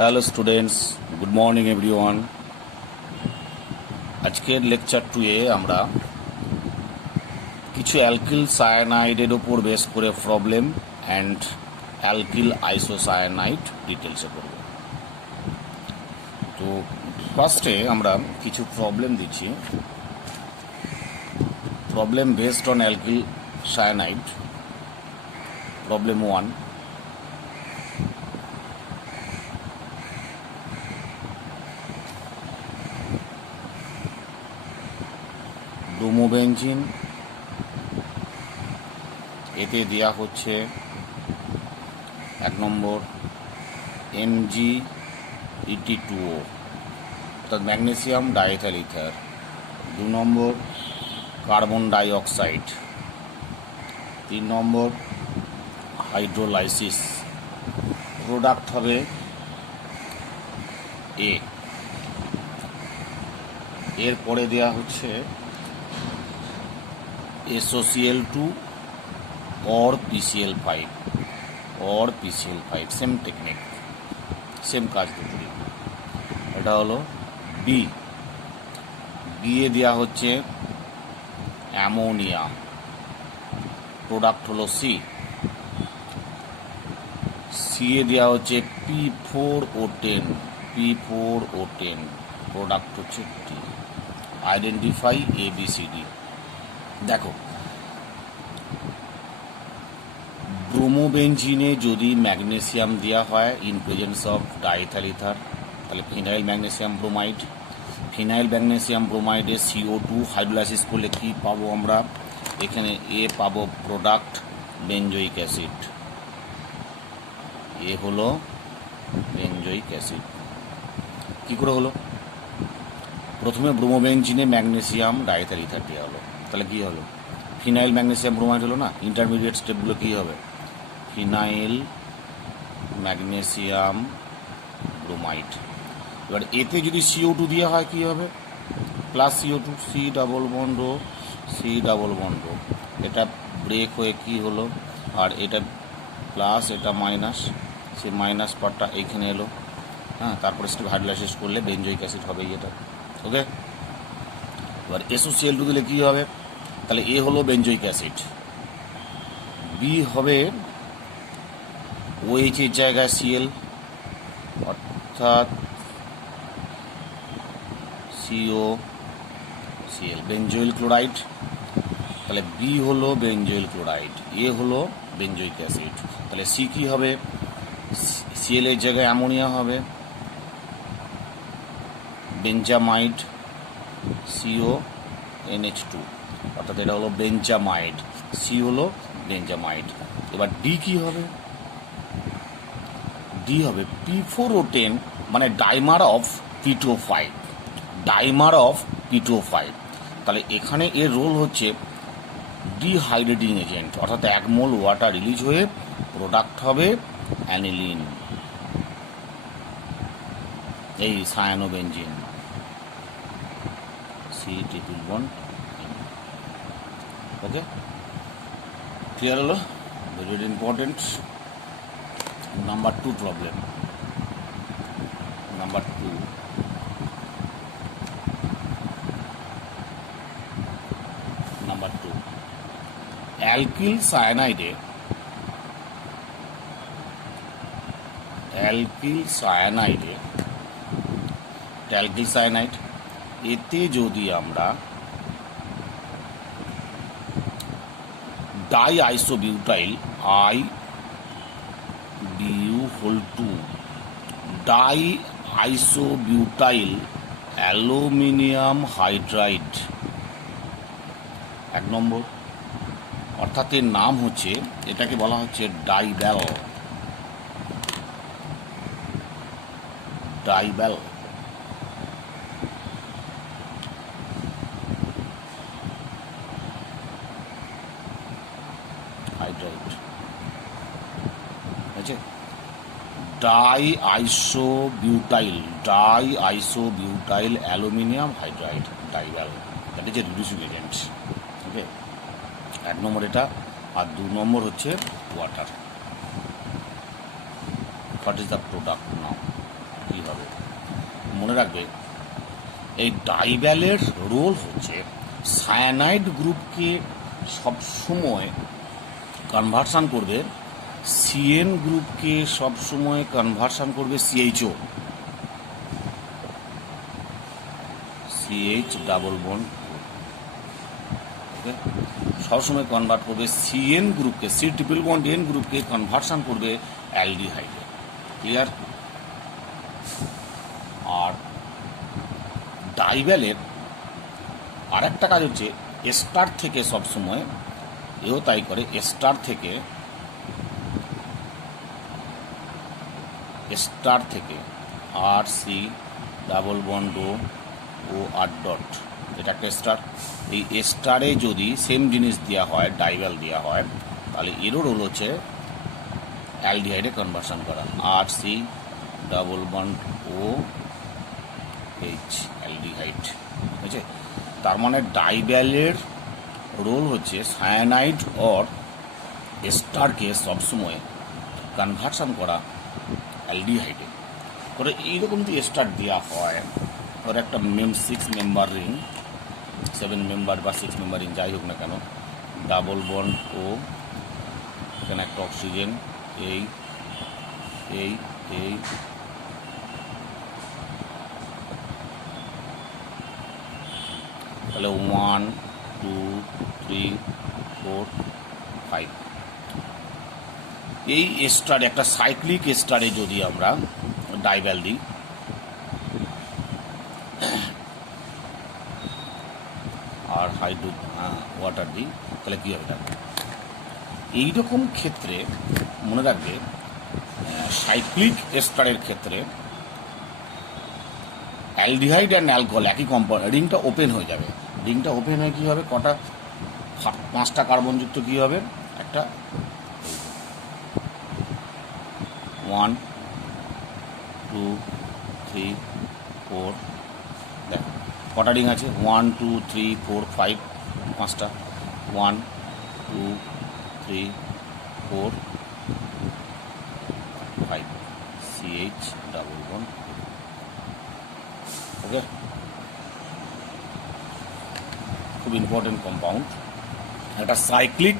Hello students, good morning everyone. আজকের lecture 2-এ আমরা কিছু অ্যালকিল সায়ানাইডের ওপর বেস করে প্রবলেম অ্যান্ড অ্যালকিল আইসোসায়ানাইড ডিটেলসে করব। তো ফার্স্টে আমরা কিছু প্রবলেম দিচ্ছি। Problem based on alkyl cyanide. Problem 1, ব্রোমোবেনজিন, এতে দেওয়া হচ্ছে 1 নম্বর MgEt2O অর্থাৎ ম্যাগনেসিয়াম ডাইএথাইল ইথার, 2 নম্বর কার্বন ডাইঅক্সাইড, 3 নম্বর হাইড্রোলাইসিস, প্রোডাক্ট হবে এ। এরপরে দেওয়া হচ্ছে SOCl2 or PCl5 or PCl5, same technique, same কাজ দুটোই। এটা হলো বি। এ দেওয়া হচ্ছে অ্যামোনিয়াম, প্রোডাক্ট হলো সি। এ দেওয়া হচ্ছে P4O10, প্রোডাক্ট হচ্ছে টি। Identify ABCD। দেখো, ব্রোমোবেনজিনে যদি ম্যাগনেসিয়াম দেওয়া হয় in presence of diethyl ether, তাহলে phenyl magnesium bromide. Phenyl magnesium ব্রোমাইডে CO2 হাইড্রোলাইসিস করলে কী পাবো আমরা? এখানে এ পাবো প্রোডাক্ট বেনজোইক অ্যাসিড। এ হলো বেনজোইক অ্যাসিড। কী করে হলো? প্রথমে ব্রোমোবেনজিনে ম্যাগনেসিয়াম ডাইএথাইল ইথার দেওয়া হলো, তাহলে কী হলো? ফিনাইল ম্যাগনেসিয়াম ব্রোমাইড হলো না। ইন্টারমিডিয়েট স্টেপগুলো কী হবে? Phenyl magnesium bromide. এবার এতে যদি CO2 দেওয়া হয় কী হবে? Plus CO2, C double bond, এটা ব্রেক হয়ে কী হলো? আর এটা প্লাস, এটা মাইনাস, সেই মাইনাস পার্টটা এইখানে এলো। হ্যাঁ, তারপরে সেটা হাইড্রোলাইসিস করলে বেনজোইক অ্যাসিড হবে এটা। ওকে, এবার SOCl2 দিলে কী হবে? তাহলে এ হলো বেনজোইক অ্যাসিড, বি হবে OH এর জায়গায় Cl অর্থাৎ COCl, বেনজোইল ক্লোরাইড। তাহলে বি হলো বেনজোইল ক্লোরাইড, এ হলো বেনজোইক অ্যাসিড। তাহলে সি কী হবে? Cl এর জায়গায় অ্যামোনিয়া হবে, বেঞ্জামাইড, CONH2, অর্থাৎ এটা হলো বেঞ্জামাইড, সি হলো বেঞ্জামাইড। এবার ডি কী হবে? ডি হবে P4O10, মানে ডাইমার অফ P2O5, তাহলে এখানে এর রোল হচ্ছে ডিহাইড্রেটিং এজেন্ট, অর্থাৎ 1 মোল ওয়াটার রিলিজ হয়ে প্রোডাক্ট হবে অ্যানিলিন, এই সায়ানোবেনজিন, C∠. ওকে, ক্লিয়ার হলো? Very important. Number 2 problem. Number 2, alkyl cyanide এতে যদি আমরা ডাইআইসোবিউটাইল ডাইআইসোবিউটাইল অ্যালুমিনিয়াম হাইড্রাইড 1 নম্বর, অর্থাৎ এর নাম হচ্ছে, এটাকে বলা হচ্ছে ডাইব্যাল হাইড্রাইড, আছে diisobutyl aluminium hydride, DIBAL, that is a reducing agent. Okay, 1 number এটা, আর 2 নম্বর হচ্ছে water. What is the product now? মনে রাখবে এই ডাইভ্যালের রোল হচ্ছে সায়ানাইড গ্রুপকে সবসময় কনভার্সান করবে, সিএন গ্রুপকে সবসময় কনভার্সান করবে সিএইচও, সিএইচ ডাবল বন্ড, ওকে, সবসময় কনভার্ট করবে সিএন গ্রুপকে, সি ট্রিপল বন্ড এন গ্রুপকে কনভার্সান করবে অ্যালডিহাইডে। ক্লিয়ার? আর ডাইভ্যালের আর একটা কাজ হচ্ছে এস্টার থেকে সবসময়, এও তাই করে, এস্টার থেকে আর সি ডাবল বন্ড ও আর ডট, এটা একটা স্টার। এই স্টারে যদি সেম জিনিস দেওয়া হয়, ডাইভ্যাল দেওয়া হয়, তাহলে এরও রোল হচ্ছে অ্যালডিহাইডে কনভার্সন করা, R C double bond O H aldehyde, ঠিক আছে? তার মানে ডাইভ্যালের রোল হচ্ছে সায়ানাইড অর এস্টারকে সবসময় কনভার্সন করা অ্যালডিহাইডে করে। এইরকম যদি এস্টার দেওয়া হয়, ওর একটা 6 মেম্বার রিং, 7 মেম্বার বা 6 মেম্বার রিং যাই হোক না কেন, ডাবল বন্ড ও, এখানে একটা অক্সিজেন, এই এই এই তাহলে 1 2 3 4 5, এই এস্টারে, একটা সাইক্লিক এস্টারে যদি আমরা ডাইভ্যাল দিই, আর হাইড্রো ওয়াটার দিই, তাহলে কী হবে? এইরকম ক্ষেত্রে মনে রাখবে সাইক্লিক এস্টারের ক্ষেত্রে অ্যালডিহাইড অ্যান্ড অ্যালকোহল একই কম্পাউন্ড, রিংটা ওপেন হয়ে যাবে। রিংটা ওপেন হয়ে কী হবে? কটা 5টা কার্বনযুক্ত কী হবে? একটা 1 2 3 4, দেখো কটা রিং আছে? 1 2 3 4 5, 5টা, 1 2 3 4 5, CH ডাবল বন্ড, ওকে। খুব ইম্পর্টেন্ট কম্পাউন্ড। একটা সাইক্লিক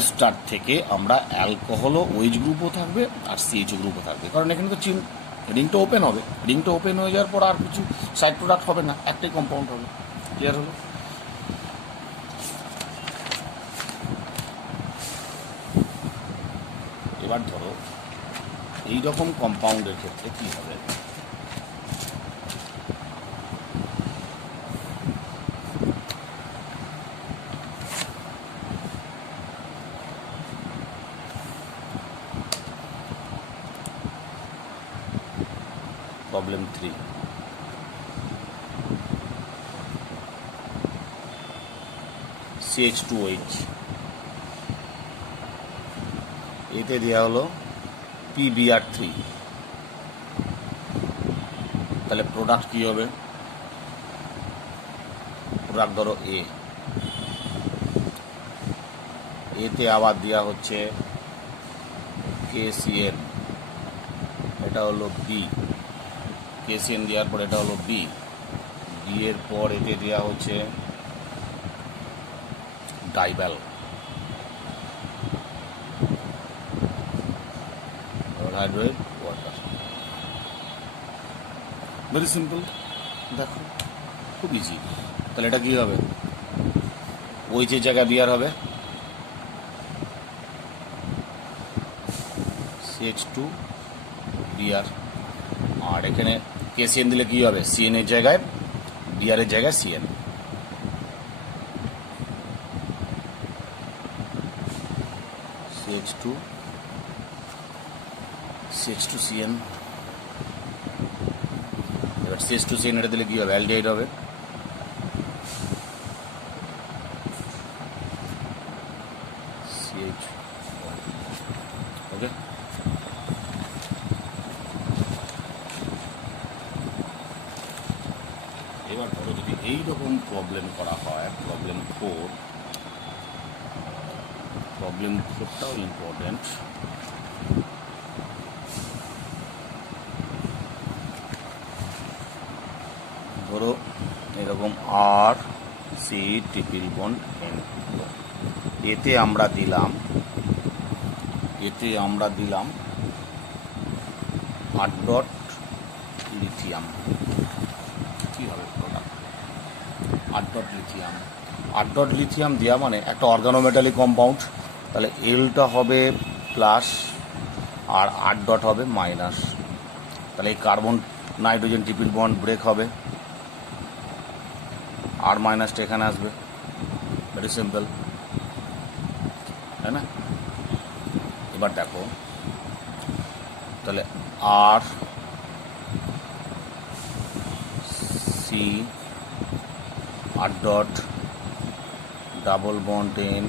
এস্টার থেকে আমরা অ্যালকোহলও ওইচ গ্রুপও থাকবে আর সিএইচও গ্রুপও থাকবে, কারণ এখানে তো রিংটা ওপেন হবে। রিংটা ওপেন হয়ে যাওয়ার পর আর কিছু সাইড প্রোডাক্ট হবে না, একটাই কম্পাউন্ড হবে। ক্লিয়ার হলো? এবার ধরো এই রকম কম্পাউন্ডের ক্ষেত্রে কী হবে? প্রবলেম 3, CH2OH, এতে দেওয়া হলো PBr3, তাহলে প্রোডাক্ট কী হবে? প্রোডাক্ট ধরো এতে আবার দেওয়া হচ্ছে KCN, এটা হলো বি, KCN দেওয়ার পর এটা হলো বি, এর পর এতে দেওয়া হচ্ছে ডাইভ্যাল, হাইড্রোয়েড ওয়াটার। ভেরি সিম্পল, দেখো খুব ইজি। তাহলে এটা কী হবে? ওই যে জায়গা বিয়ার হবে CH2Br, আর এখানে KCN দিলে কী হবে? CN এর জায়গায় Br এর জায়গায় CN, CH2CN। এবার CH2CN এটা দিলে কী হবে? অ্যালডিহাইড হবে, CH, ওকে। এবার ধরো যদি এইরকম প্রবলেম করা হয়, প্রবলেম 4টাও ইম্পর্টেন্ট। ধরো এরকম R C triple bond N, এতে আমরা দিলাম 8 ডট লিথিয়াম। কী হবে product? 8 dot lithium. 8 dot lithium দেওয়া মানে একটা অর্গানোমেটালিক কম্পাউন্ড, তাহলে এলটা হবে প্লাস আর 8 ডট হবে মাইনাস। তাহলে এই carbon nitrogen triple bond break হবে, আর মাইনাসটা এখানে আসবে, ভেরি সিম্পল, তাই না? এবার দেখো তাহলে R C 8 dot double bond N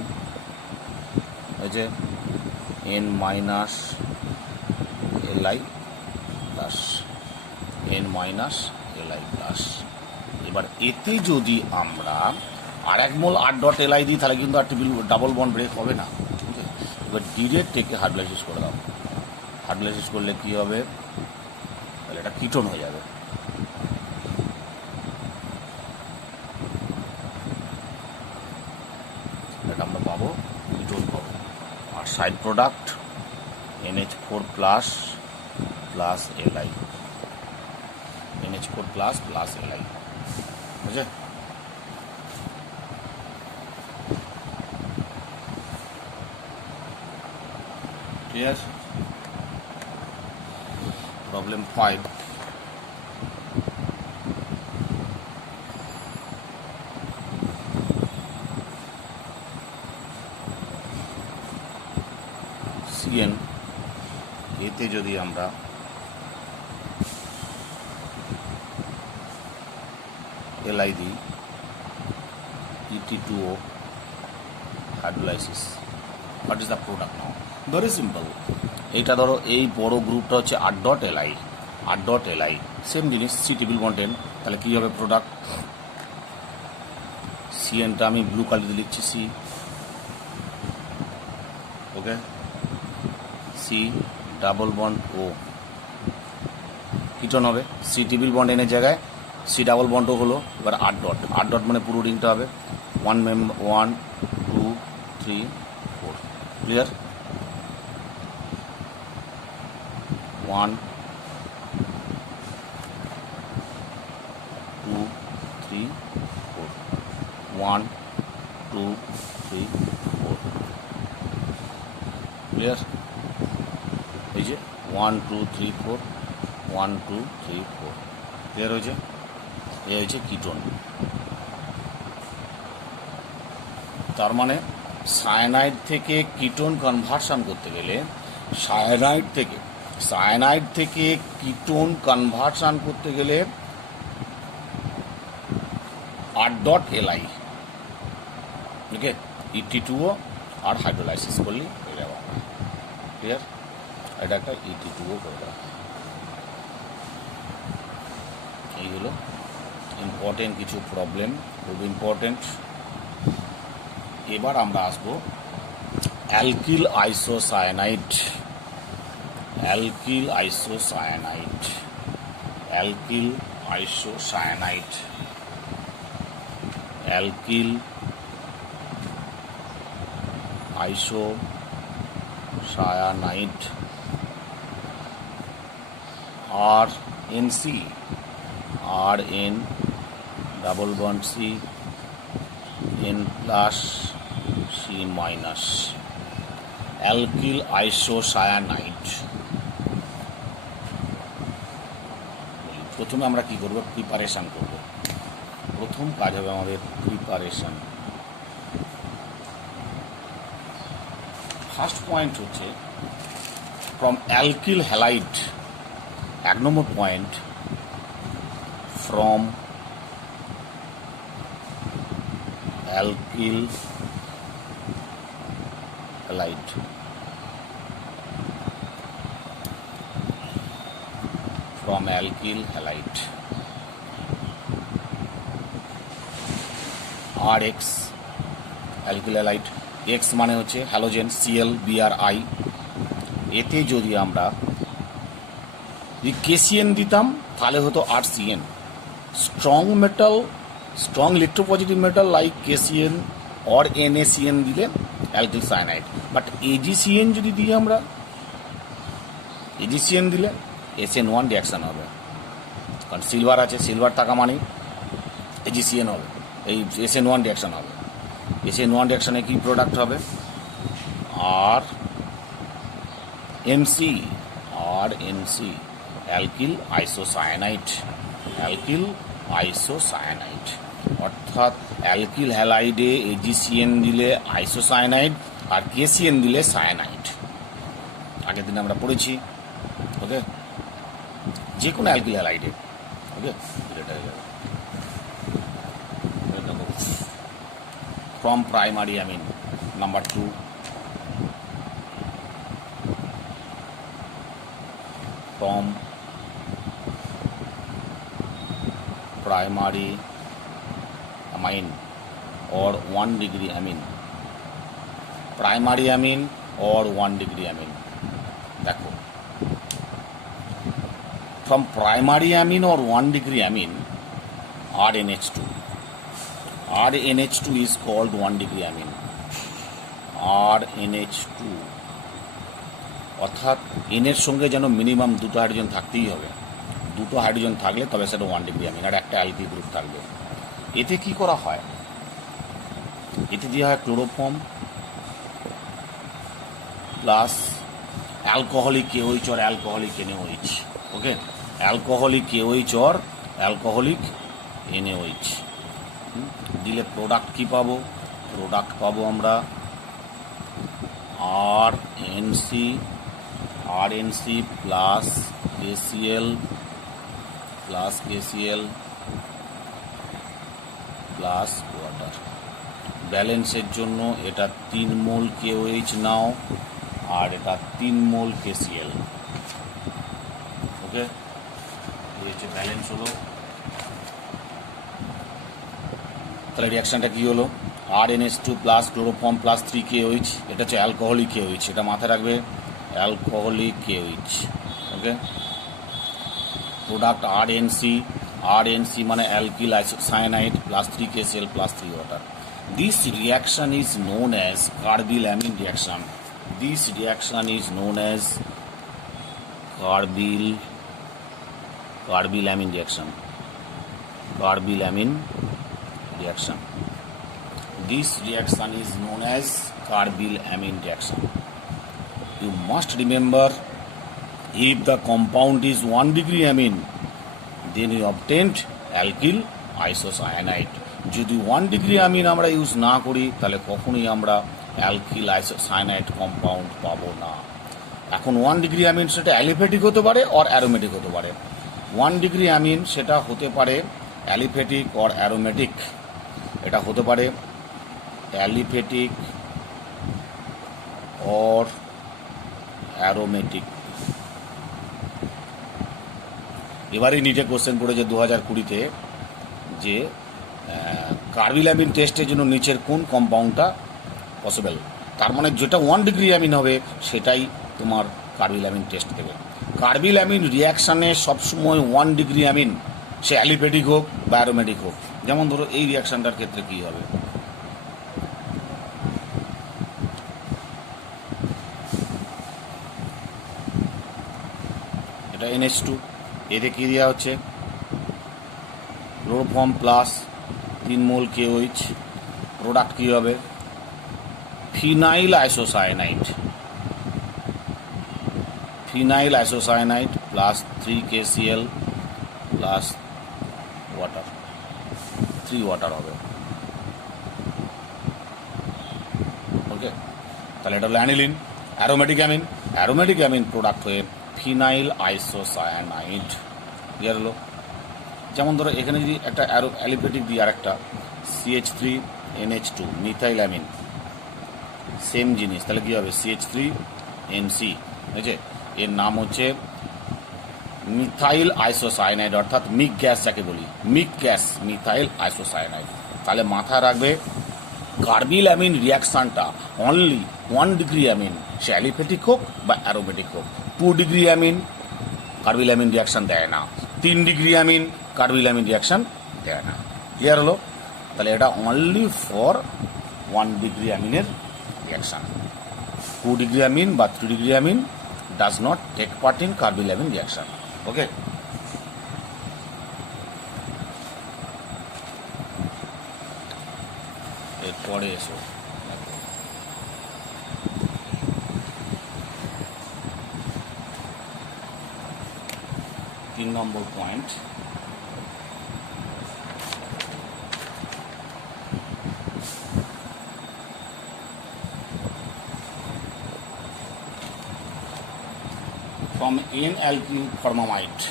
হয়েছে N minus Li plus, N minus Li plus. এবার এতে যদি আমরা আর 1 মোল 8 ডট এলআই দিই তাহলে কিন্তু আর ডাবল বন্ড ব্রেক হবে না। ঠিক আছে, এবার ডিরেক্ট একে হাইড্রোলাইসিস করে দাও। হাইড্রোলাইসিস করলে কি হবে? তাহলে এটা কিটোন হয়ে যাবে। এটা আমরা পাবো কিটোন পাবো। আর side product NH4 plus plus Li, NH4 plus plus Li, বুঝলে? ক্লিয়ার? প্রবলেম 5, CN এতে যদি আমরা এলআই দিই, ET2O hydrolysis, what is the product now? Very simple. এইটা ধরো এই বড় গ্রুপটা হচ্ছে 8 dot Li, 8 dot Li, same জিনিস সি ট্রিপল বন্ড এন, তাহলে কী হবে প্রোডাক্ট? সিএনটা আমি ব্লু কালার দিয়ে লিখছি, সি, ওকে, সি ডাবল বন্ড ও কিটোন হবে, সি ট্রিপল বন্ড এনের জায়গায় সি ডাবল বন্ড ও হলো। এবার 8 ডট, 8 ডট মানে পুরো রিংটা হবে 1 2 3 4, ক্লিয়ার? 1 2 3 4, 1 2 3 4, ক্লিয়ার? এই যে 1 2 3 4, 1 2 3 4, ক্লিয়ার হয়েছে? এই হয়েছে কিটোন। তার মানে সায়ানাইড থেকে কিটোন কনভার্সন করতে গেলে, সায়ানাইড থেকে কিটোন কনভার্সন করতে গেলে 8 ডট এলআই, ওকে, ET2O আর হাইড্রোলাইসিস করলেই হয়ে যাবে। ক্লিয়ার? এটা একটা ET2O করে দেওয়া। এই হলো ইম্পর্টেন্ট কিছু প্রবলেম, খুব ইম্পর্টেন্ট। এবার আমরা আসবো alkyl isocyanide. Alkyl isocyanide, alkyl isocyanide, alkyl isocyanide, RNC, RN double bond C, N plus C minus, alkyl isocyanide. প্রথমে আমরা কি করব? প্রিপারেশন করব। প্রথম কাজ হবে আমাদের প্রিপারেশন। ফার্স্ট পয়েন্ট হচ্ছে from alkyl halide, 1 number point, from alkyl halide, from alkyl halide, RX alkyl halide, X মানে হচ্ছে হ্যালোজেন, Cl Bri। এতে যদি আমরা KCN দিতাম তাহলে হতো RCN, strong metal, strong electropositive metal like KCN or NaCN দিলে অ্যালকিল সায়ানাইড। বাট AgCN যদি দিই আমরা, AgCN দিলে SN1 রিয়াকশান হবে, কারণ সিলভার আছে, সিলভার থাকা মানে AgCN হবে, এই SN1 রিয়াকশান হবে। SN1 রিয়াকশানে কি প্রোডাক্ট হবে? R NC alkyl isocyanide, alkyl isocyanide. অর্থাৎ অ্যালকিল হ্যালাইডে AgCN দিলে আইসোসায়ানাইড আর KCN দিলে সায়ানাইড। আগের দিন আমরা পড়েছি, ওকে, যে কোনো অ্যালকিল হ্যালাইডে, okay. From primary amine number 2, from primary amine or 1 degree amine, primary amine or 1 degree amine। দেখো, from primary amine or 1 degree amine, RNH2 is called 1 degree amine, RNH2। অর্থাৎ এনের সঙ্গে যেন মিনিমাম 2টো হাইড্রোজেন থাকতেই হবে, 2টো hydrogen থাকলে তবে সেটা 1 ডিগ্রি অ্যামিন, আর একটা অ্যালকিল গ্রুপ থাকবে। এতে কি করা হয়? এতে দেওয়া হয় chloroform plus alcoholic KOH or alcoholic NaOH, okay, alcoholic KOH or alcoholic NaOH দিলে প্রোডাক্ট কি পাবো? প্রোডাক্ট পাবো আমরা RNC plus KCl plus water. ব্যালেন্সের জন্য এটা 3 মোল KOH নাও আর এটা 3 মোল KCl, ওকে। এই হচ্ছে ব্যালেন্স হলো। তাহলে রিয়াকশানটা কি হলো? RNH2 plus chloroform plus 3 KOH, এটা হচ্ছে অ্যালকোহলিক KOH, এটা মাথায় রাখবে, অ্যালকোহলিক KOH, ওকে। প্রোডাক্ট RNC মানে alkyl isocyanide plus 3 KCl plus 3 water. This reaction is known as carbyl amine reaction. This reaction is known as carbyl amine reaction, carbyl amine reaction. This reaction is known as Carbyl amine reaction. You must remember, if the compound is 1 degree amine, then you obtained alkyl isocyanide. যদি 1 degree amine আমরা use না করি তাহলে কখনোই আমরা alkyl isocyanide compound পাবো না। এখন 1 degree amine সেটা অ্যালিফেটিক হতে পারে আর অ্যারোমেটিক হতে পারে। 1 degree amine সেটা হতে পারে অ্যালিফেটিক আর অ্যারোমেটিক, এটা হতে পারে অ্যালিফেটিক অর অ্যারোমেটিক। এবারে নিচে কোশ্চেন পড়েছে 2020-তে যে কার্বিল অ্যামিন টেস্টের জন্য নিচের কোন কম্পাউন্ডটা পসিবল। তার মানে যেটা 1 ডিগ্রি অ্যামিন হবে সেটাই তোমার কার্বিল অ্যামিন টেস্ট দেবে। কার্বিল অ্যামিন রিয়াকশানে সবসময় 1 ডিগ্রি অ্যামিন, সে অ্যালিফেটিক হোক বা অ্যারোমেটিক হোক। যেমন ধরো এই রিয়াকশানটার ক্ষেত্রে কী হবে? এটা NH2, এতে কী দেওয়া হচ্ছে? ক্লোরোফর্ম প্লাস 3 মোল KOH। প্রোডাক্ট কী হবে? Phenyl isocyanide, phenyl isocyanide plus 3 KCl plus water, 3 water হবে, ওকে। তাহলে এটা হলো aniline. Aromatic amine, aromatic amine product হয়ে ফিনাইল আইসোসায়ানাইড ক্লিয়ার হলো। যেমন ধরো এখানে যদি একটা অ্যালিফেটিক দিই আর একটা CH3NH2 মিথাইল অ্যামিন, সেম জিনিস, তাহলে কী হবে? CH3NC, বুঝেছে? এর নাম হচ্ছে মিথাইল আইসোসায়ানাইড, অর্থাৎ মিক গ্যাস যাকে বলি, মিক গ্যাস, মিথাইল আইসোসায়ানাইড। তাহলে মাথায় রাখবে কার্বিল অ্যামিন রিয়াকশানটা অনলি 1 ডিগ্রি অ্যামিন, সে অ্যালিফেটিক হোক বা অ্যারোমেটিক হোক। 2 degree amine carbyl amine reaction দেয় না। 3 ডিগ্রি অ্যামিন কার্বিলামিন রিয়াকশান দেয় না। ক্লিয়ার হলো? তাহলে এটা অনলি ফর 1 ডিগ্রি অ্যামিনের রিয়াকশান। 2 ডিগ্রি অ্যামিন বা 3 degree amine does not take part in carbylamine reaction. Okay, এরপরে এসো 3 number point. From N-alkyl formamide,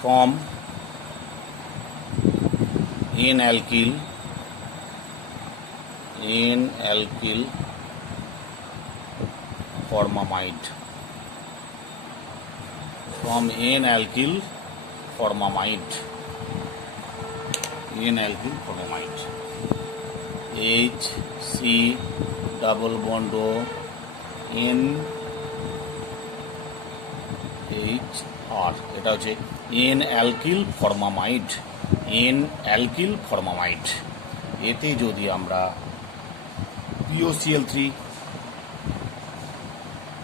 from N-alkyl formamide, from N-alkyl formamide, N-alkyl formamide, HC double bond O N HR, এটা হচ্ছে N-alkyl formamide, N-alkyl formamide। এতে যদি আমরা POCl3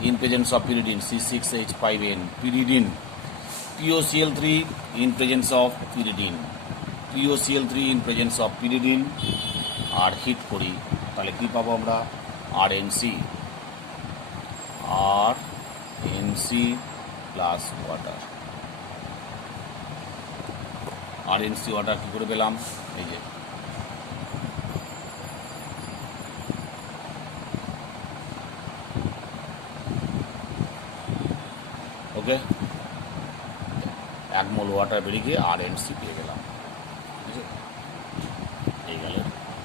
in presence of pyridine C6H5N, pyridine, POCl3 in presence of pyridine, POCl3 in presence of pyridine আর heat করি, তাহলে কি পাবো আমরা? RNC plus water. RNC water কি করে পেলাম? এই যে ওকে, 1 মোল ওয়াটার বেরিয়ে গিয়ে RNC পেয়ে গেলাম। ঠিক আছে, এই গেল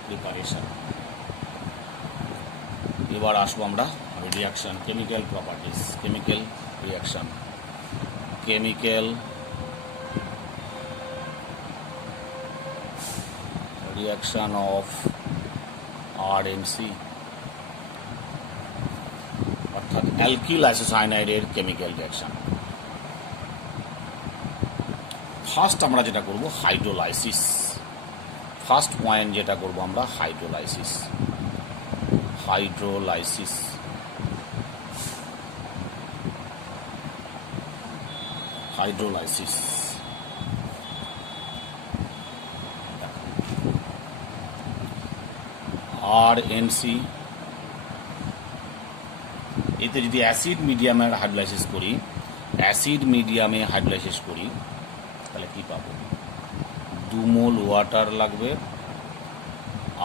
প্রিপারেশন। এবার আসবো আমরা reaction, chemical properties, chemical reaction, chemical reaction of RNC, অর্থাৎ অ্যালকিল আইসোসায়ানাইডের কেমিক্যাল রিয়াকশন। ফার্স্ট আমরা যেটা করব হাইড্রোলাইসিস, ফার্স্ট পয়েন্ট যেটা করব আমরা হাইড্রোলাইসিস, হাইড্রোলাইসিস। হাইড্রোলাইসিস RNC, এতে যদি অ্যাসিড মিডিয়ামে হাইড্রোলাইসিস করি, অ্যাসিড মিডিয়ামে হাইড্রোলাইসিস করি, তাহলে কি পাবো? 2 মোল ওয়াটার লাগবে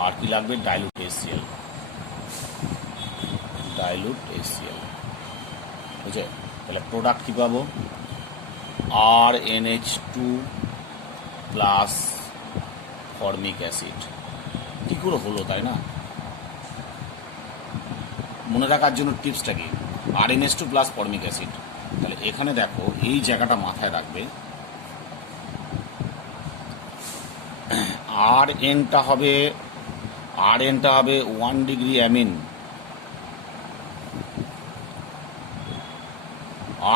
আর কি লাগবে? Dilute HCl, dilute HCl। বুঝছে? তাহলে প্রোডাক্ট কি পাবো? RNH2 plus formic acid. কী করে হলো, তাই না? মনে রাখার জন্য টিপসটা কি? RNH2 plus formic acid. তাহলে এখানে দেখো, এই জায়গাটা মাথায় রাখবে, RNটা হবে 1 ডিগ্রি অ্যামিন,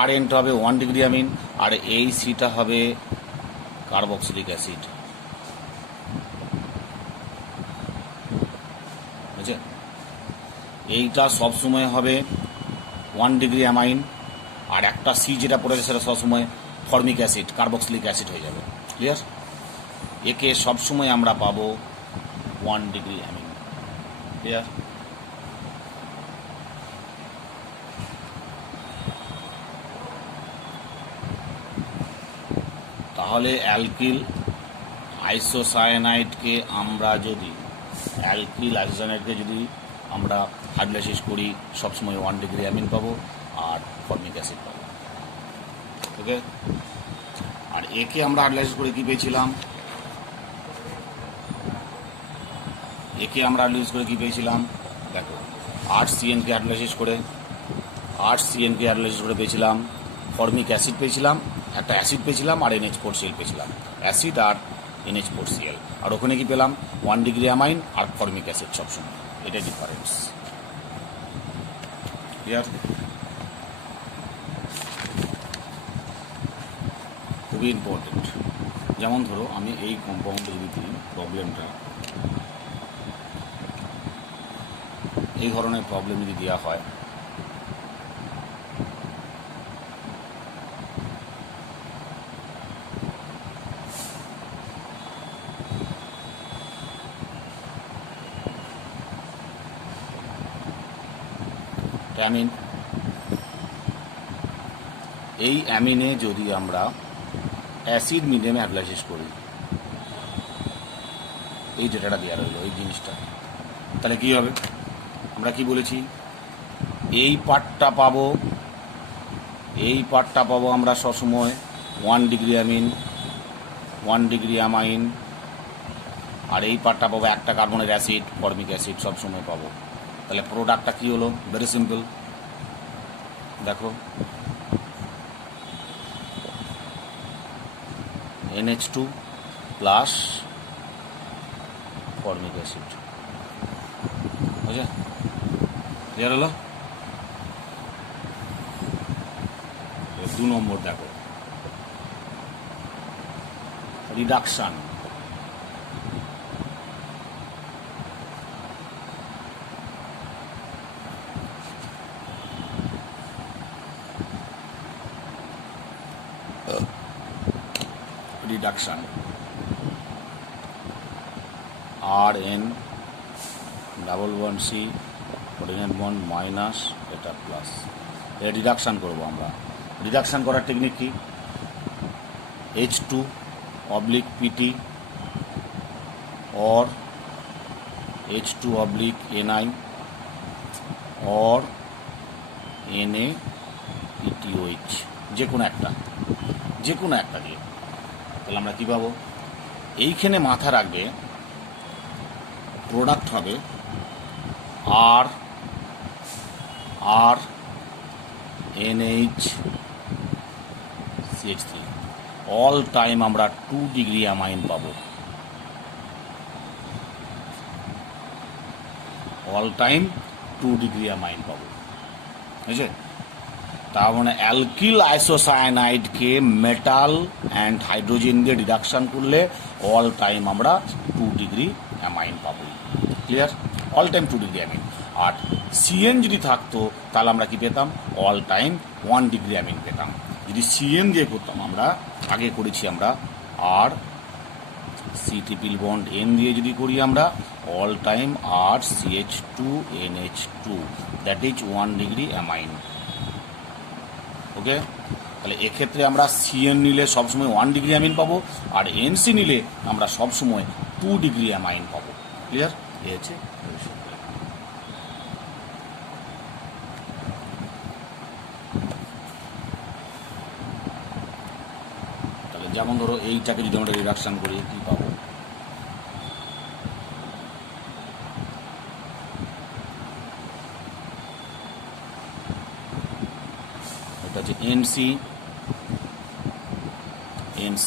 RNটা হবে 1 ডিগ্রি অ্যামিন, আর এই সিটা হবে কার্বক্সিলিক অ্যাসিড। বুঝছে? এইটা সবসময় হবে 1 ডিগ্রি অ্যামাইন, আর একটা সি যেটা পড়েছে সেটা সবসময় ফর্মিক অ্যাসিড, কার্বক্সিলিক অ্যাসিড হয়ে যাবে। ক্লিয়ার? একে সবসময় আমরা পাবো 1 ডিগ্রি অ্যামিন। ক্লিয়ার? তাহলে অ্যালকিল আইসোসায়ানাইডকে আমরা যদি আমরা হাইড্রোলাইসিস করি, সবসময় 1 ডিগ্রি অ্যামিন পাবো আর ফর্মিক অ্যাসিড পাবো। ওকে, আর একে আমরা হাইড্রোলাইসিস করে কি পেয়েছিলাম? দেখো, 8 CN কে হাইড্রোলাইসিস করে পেয়েছিলাম ফর্মিক অ্যাসিড, পেয়েছিলাম একটা অ্যাসিড, পেয়েছিলাম আর NH4Cl পেয়েছিলাম, অ্যাসিড আর NH4Cl। আর ওখানে কি পেলাম? 1 ডিগ্রি অ্যামাইন আর ফর্মিক অ্যাসিড সবসময়। এটাই ডিফারেন্স। ক্লিয়ার? খুবই ইম্পর্টেন্ট। যেমন ধরো আমি এই কম্পাউন্ডে যদি দিই, প্রবলেমটা এই ধরনের প্রবলেম যদি দেওয়া হয়, অ্যামিন, এই অ্যামিনে যদি আমরা অ্যাসিড মিডিয়ামে অ্যানালাইসিস করি, এই ডেটাটা দেওয়া রইল, এই জিনিসটা, তাহলে কী হবে? আমরা কি বলেছি, এই পার্টটা পাবো আমরা সবসময় 1 ডিগ্রি অ্যামিন, 1 ডিগ্রি অ্যামাইন, আর এই পার্টটা পাবো একটা কার্বনের অ্যাসিড, ফর্মিক অ্যাসিড সবসময় পাবো। তাহলে প্রোডাক্টটা কী হলো? ভেরি সিম্পল, দেখো NH2 প্লাস ফর্মিক অ্যাসিড, বুঝলে? ক্লিয়ার হলো? 2 নম্বর দেখো, reduction. Reduction RN double bond C coordinate bond minus, এটা প্লাস, এর রিডাকশান করবো আমরা। রিডাকশান করার টেকনিক কি? H2 oblique PT or H2 oblique NI or NaPTOH, যে কোনো একটা দিয়ে। তাহলে আমরা কী পাবো? এইখানে মাথা রাখবে প্রোডাক্ট হবে আর NaCH3, অল টাইম আমরা 2 ডিগ্রি অ্যামাইন পাবো, অল টাইম 2 ডিগ্রি অ্যামাইন পাবো, বুঝছে? তার মানে অ্যালকিল আইসোসায়ানাইডকে মেটাল অ্যান্ড হাইড্রোজেন দিয়ে রিডাকশান করলে অল টাইম আমরা 2 ডিগ্রি অ্যামাইন পাবো। Clear? All time 2 degree amine. R CN যদি থাকতো তাহলে আমরা কি পেতাম? অল টাইম 1 ডিগ্রি অ্যামিন পেতাম। যদি CN দিয়ে করতাম, আমরা আগে করেছি আমরা R C triple bond N দিয়ে যদি করি আমরা, all time R CH2NH2, that is 1 degree amine. Okay, তাহলে এক্ষেত্রে আমরা CN নিলে সবসময় 1 ডিগ্রি অ্যামিন পাবো, আর NC নিলে আমরা সবসময় 2 ডিগ্রি অ্যামাইন পাবো। ক্লিয়ার? এ হচ্ছে। তাহলে যেমন ধরো এইটাকে যদি আমরা রিডাকশান করি, কী পাবো? এটা হচ্ছে NC,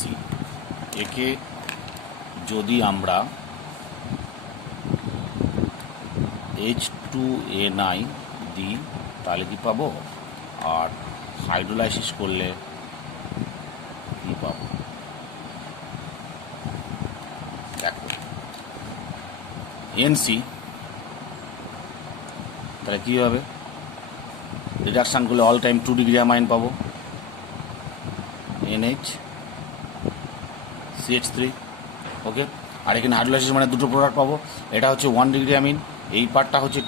একে যদি আমরা H2NI দিই তাহলে কি পাবো? আর হাইড্রোলাইসিস করলে কি পাবো? দেখো NC, তাহলে কী হবে? রিডাকশান করলে অল টাইম 2 ডিগ্রি অ্যামাইন পাবো, NaCH3। ওকে, আর এখানে হাইড্রোলাইসিস মানে দুটো প্রোডাক্ট পাবো। এটা হচ্ছে 1 ডিগ্রি অ্যামিন, এই পার্টটা হচ্ছে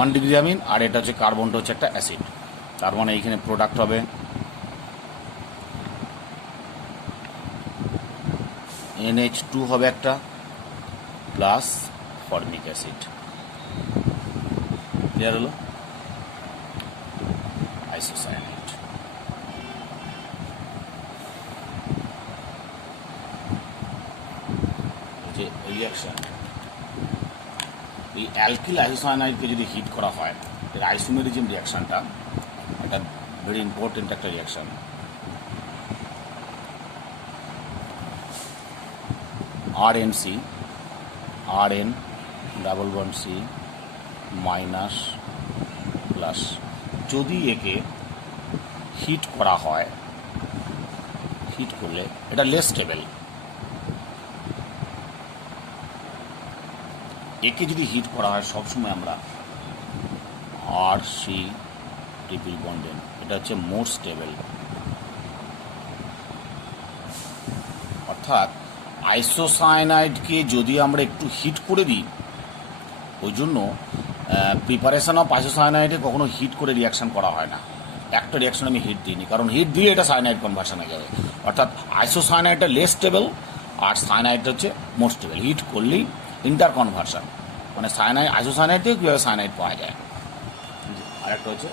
1 ডিগ্রি অ্যামিন, আর এটা হচ্ছে কার্বনটা হচ্ছে একটা অ্যাসিড। তার মানে এইখানে প্রোডাক্ট হবে NH2 হবে একটা প্লাস ফর্মিক অ্যাসিড। ক্লিয়ার হলো? আইসোসায়ানাইড। যে রিয়াকশন, এই অ্যালকিল আইসোসায়ানাইডকে যদি হিট করা হয়, এর আইসোমেরিজম রিয়াকশানটা এটা ভেরি ইম্পর্টেন্ট একটা reaction. RN double bond C minus plus, যদি একে হিট করা হয় হিট করলে এটা লেস স্টেবল। একে যদি হিট করা হয় সবসময় আমরা আর সি ট্রিপল বন্ড এন, এটা হচ্ছে মোর স্টেবল। অর্থাৎ আইসোসায়ানাইডকে যদি আমরা একটু হিট করে দিই, ওই জন্য প্রিপারেশন অফ আইসোসায়ানাইডে কখনো হিট করে রিয়াকশান করা হয় না। একটা রিয়াকশন আমি হিট দিইনি, কারণ হিট দিয়ে এটা সায়ানাইড কনভার্সন হয়ে যাবে। অর্থাৎ আইসোসায়ানাইডটা লেস স্টেবল আর সায়ানাইডটা হচ্ছে মোর স্টেবল। হিট করলেই ইন্টার কনভার্সন, মানে সায়ানাইড আইসোসায়ানাইড থেকে কীভাবে সায়ানাইড পাওয়া যায়। আরেকটা হচ্ছে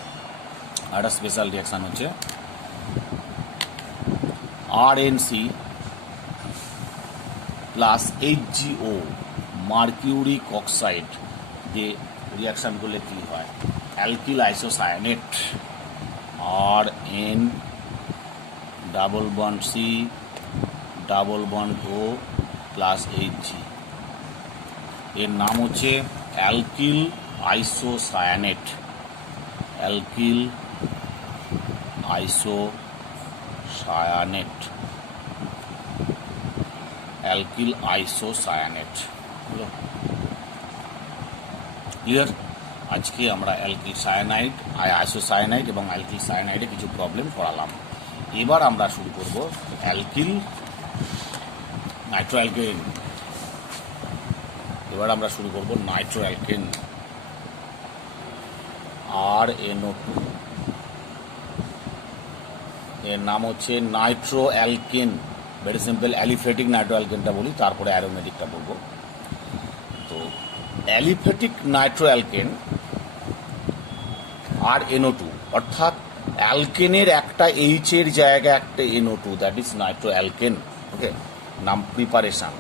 আরেকটা স্পেশাল রিয়াকশান হচ্ছে RNC plus HgO mercuric oxide দিয়ে রিয়াকশান করলে কী হয়, alkyl isocyanate R N double bond C double bond O plus Hg, এর নাম হচ্ছে alkyl isocyanate. Alkyl isocyanate, alkyl isocyanate হলো ক্লিয়ার। আজকে আমরা অ্যালকিল সায়ানাইড, আইসোসায়ানাইড এবং অ্যালকিল সায়ানাইডে কিছু প্রবলেম করালাম। এবার আমরা শুরু করব অ্যালকিল নাইট্রোঅ্যালকেন। এবার আমরা শুরু করব নাইট্রোঅ্যালকেন RNO2, এর নাম হচ্ছে নাইট্রোঅ্যালকেন। ভেরি সিম্পল, অ্যালিফেটিক নাইট্রোঅ্যালকেনটা বলি, তারপরে অ্যারোমেটিকটা বলবো। তো অ্যালিফেটিক নাইট্রোঅ্যালকেন RNO2, অর্থাৎ অ্যালকেনের একটা এইচের জায়গায় একটা NO2, that is nitroalkane. Okay, নাম preparation.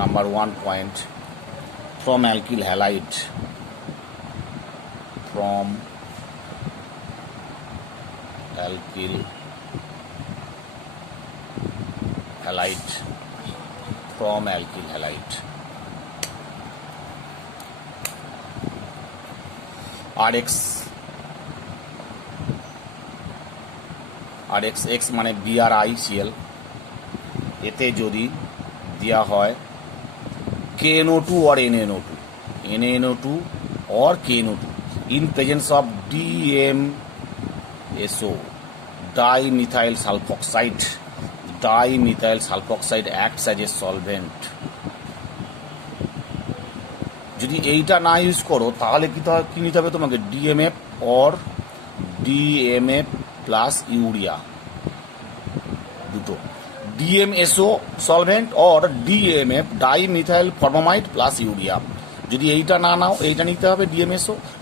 Number 1 point, from alkyl halide, from alkyl halide, from alkyl halide। RX মানে BRICL, এতে যদি দেওয়া হয় KNO2 or NNO2, NNO2 or KNO2 in presence of DMSO, dimethyl sulfoxide, dimethyl sulfoxide acts as a solvent। যদি এইটা না use করো তাহলে কি নিতে হবে তোমাকে, DMF or DMF plus urea, দুটো DMSO solvent or DMF dimethyl formamide plus urea. যদি এইটা না নাও এইটা নিতে হবে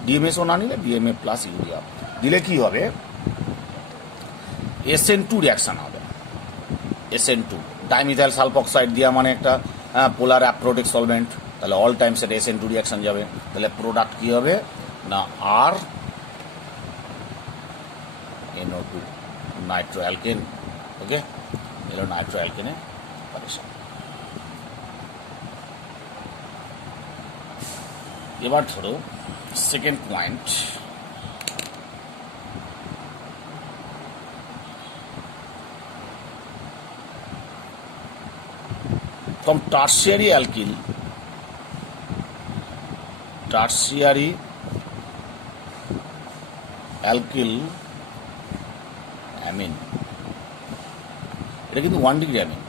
DMSO না নিলে DMF প্লাস ইউরিয়া দিলে কি হবে, SN2 রিয়াকশান হবে। SN2 ডাইমিথাইল সালফক্সাইড দেওয়া মানে একটা পোলার অ্যাপ্রোটিক সলভেন্ট, তাহলে অল টাইম সেটা SN2 রিয়াকশান যাবে। তাহলে প্রোডাক্ট কি হবে না RNO2 নাইট্রোঅ্যালকেন। ওকে, এলো নাইট্রোঅ্যালকেনের প্রিপারেশন। এবার ধরো second point, from tertiary alkyl amine, এটা কিন্তু 1 ডিগ্রি অ্যামিন।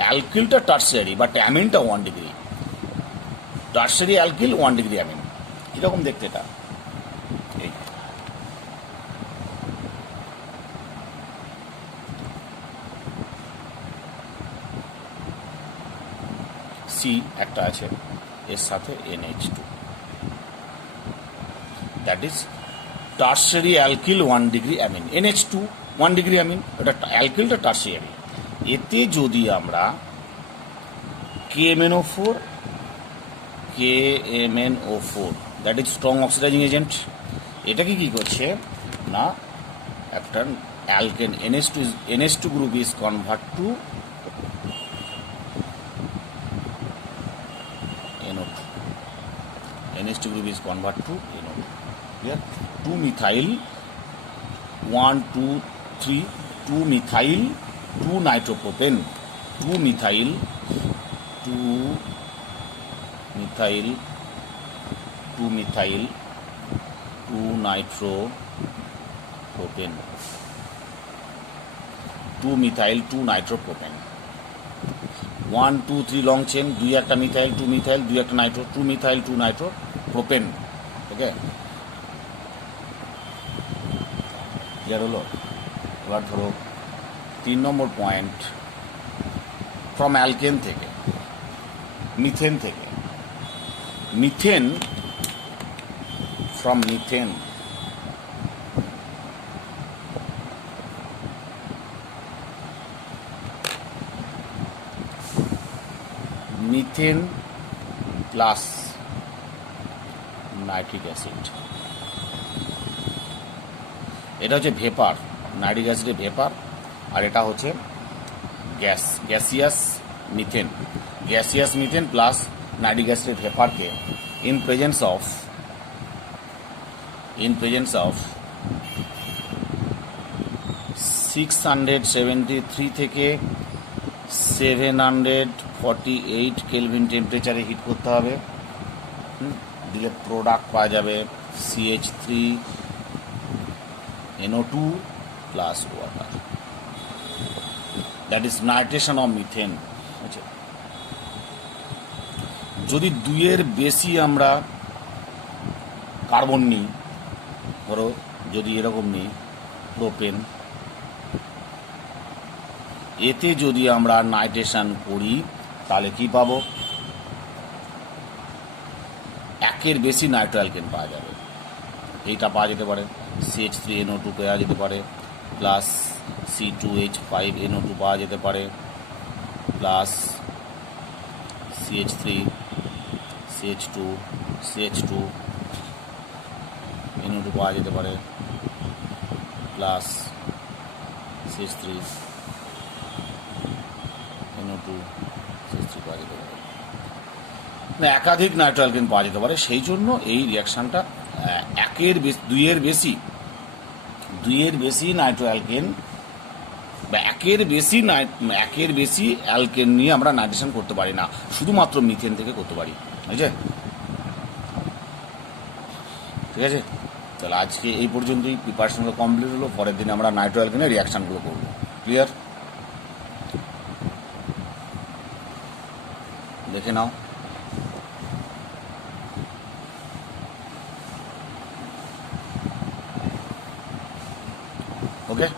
অ্যালকিলটা টার্সিয়ারি বাট অ্যামিনটা 1 degree. Tertiary alkyl 1 degree amine, কীরকম দেখতে এটা, এই সি একটা আছে এর সাথে NH2, that is tertiary alkyl 1 degree amine. NH2 1 degree amine, এটা অ্যালকিলটা টার্সিয়ারি। এতে যদি আমরা KMNO4 that is strong oxidising agent, এটাকে কি করছে না একটা alkane NH2 group is convert to NO2, NH2 group is convert to NO2, clear, 2 methyl 1 2 3 2 methyl 2 নাইট্রোপ্রোপেন 2 methyl 2 methyl 2 methyl 2 নাইট্রোপ্রোপেন 2 methyl 2 নাইট্রোপ্রোপেন 1 2 3 long chain 2 একটা মিথাইল 2 মিথাইল 2 একটা নাইট্রো 2 মিথাইল 2 নাইট্রোপ্রোপেন ওকে ক্লিয়ার হলো। এবার ধরো 3 নম্বর পয়েন্ট ফ্রম অ্যালকেন থেকে methane থেকে methane from methane methane plus nitric acid এটা হচ্ছে vapour nitric অ্যাসিডের ভেপার আর এটা হচ্ছে গ্যাসিয়াস মিথেন প্লাস নাইট্রিক অ্যাসিডের ভেপারকে ইন প্রেজেন্স অফ 673 থেকে 748 কেলভিন টেম্পারেচারে হিট করতে হবে দিলে প্রোডাক্ট পাওয়া যাবে CH3NO2 plus water that is nitration of methane. আচ্ছা যদি 2-এর বেশি আমরা কার্বন নিই ধরো যদি এরকম নিই প্রোপেন এতে যদি আমরা নাইট্রেশন করি তাহলে কি পাবো 1-এর বেশি নাইট্রো অ্যালকেন পাওয়া যাবে এইটা পাওয়া যেতে পারে CH3NO2 পাওয়া যেতে পারে প্লাস C2H5NO2 পাওয়া যেতে পারে প্লাস CH2NO2 পাওয়া যেতে পারে প্লাস CH3NO2 পাওয়া যেতে পারে না একাধিক নাইট্রো অ্যালকেন পাওয়া যেতে পারে সেই জন্য এই রিয়াকশানটা 2-এর বেশি নাইট্রো অ্যালকেন বা 1-এর বেশি অ্যালকেন নিয়ে আমরা নাইট্রেশন করতে পারি না শুধুমাত্র মিথেন থেকে করতে পারি বুঝছে ঠিক আছে। তাহলে আজকে এই পর্যন্তই প্রিপারেশনগুলো কমপ্লিট হলো পরের দিন আমরা নাইট্রো অ্যালকেনের রিয়াকশানগুলো করবো ক্লিয়ার দেখে নাও ওকে।